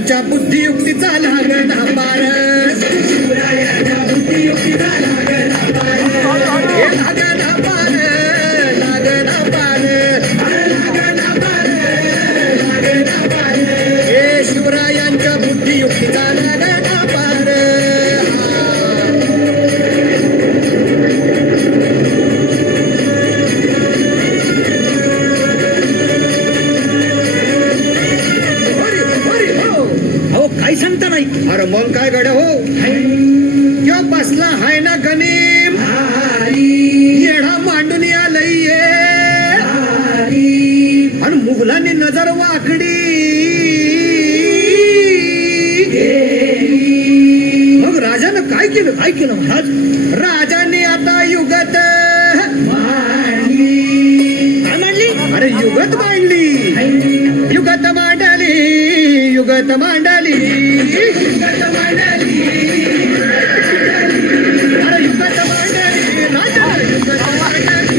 शिवरायांच्या बुद्धियुक्तीचा लागणा पार, शिवरायांच्या बुद्धियुक्तीचा लागणा पार, हे लागणा पार, लागणा पार, लागणा पार, लागणा पार, हे शिवरायांच्या बुद्धियुक्तीचा लागणा पार. काही सांगता नाही. अरे मग काय गड्या हो, यो बसला हाय ना गणिम येढा मांडून आलंय आणि मुघलांनी नजर वाकडी, मग राजानं काय केलं? काय केलं महाराज? राजाने आता युगत काय मांडली? अरे युगत मांडली, युगत मांडली, युगत मांडली, युगत मांडली, अरे युगत मांडली, राजा युगत मांडली,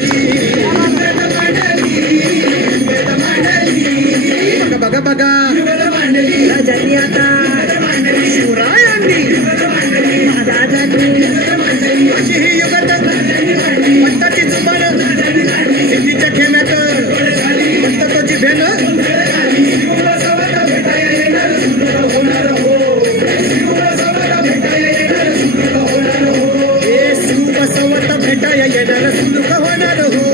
युगत मांडली, युगत मांडली. बघा बघा बघा, युगत मांडली राजांनी आता, शिवरायांनी महाराजांनी अशी ही युगत पंताची जुबान सिद्धीच्या खेम्यात पंततोची भेन बसवत भेटाया येणार सुलूक होणार हो.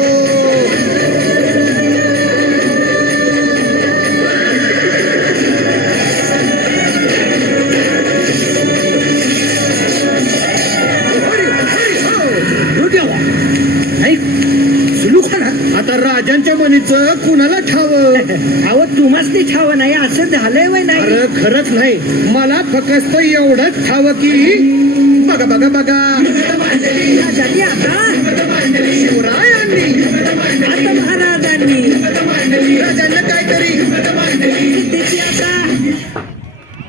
आता राजांच्या मनीचं कुणाला ठाव? अहो तुम्हाच ते ठाव नाही असं झालंय वय नाही. अरे खरंच नाही, मला फक्त एवढंच ठाव की बघा बघा बघा राजांनी आता शिवरायांनी